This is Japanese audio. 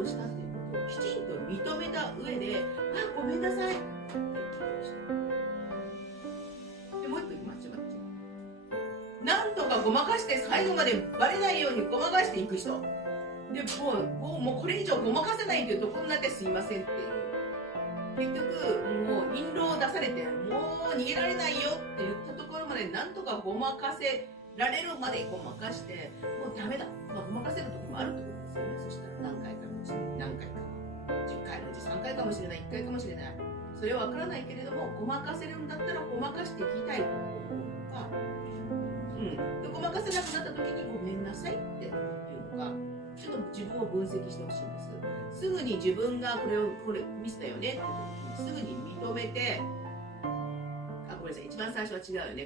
をしたっていうことをきちんと認めた上で、あ、ごめんなさいって言うことをした。で、もう一個間違って、なんとかごまかして最後までバレないようにごまかしていく人で、もうこれ以上ごまかせないというところになってすいませんっていう、結局もう印籠を出されて、もう逃げられないよって言ったところまでなんとかごまかせられるまでごまかして、もうダメだ、ごまかせる時もあるってことですよね。そしたら何回かのうち何回か、10回のうち3回かもしれない、1回かもしれない、それは分からないけれども、ごまかせるんだったらごまかしていきたいと思うのか、でごまかせなくなった時にごめんなさいっていうのが、ちょっと自分を分析してほしいんです。すぐに自分がこれミスだよねっていう時にすぐに認めて、あ、ごめんなさい、一番最初は違うよね。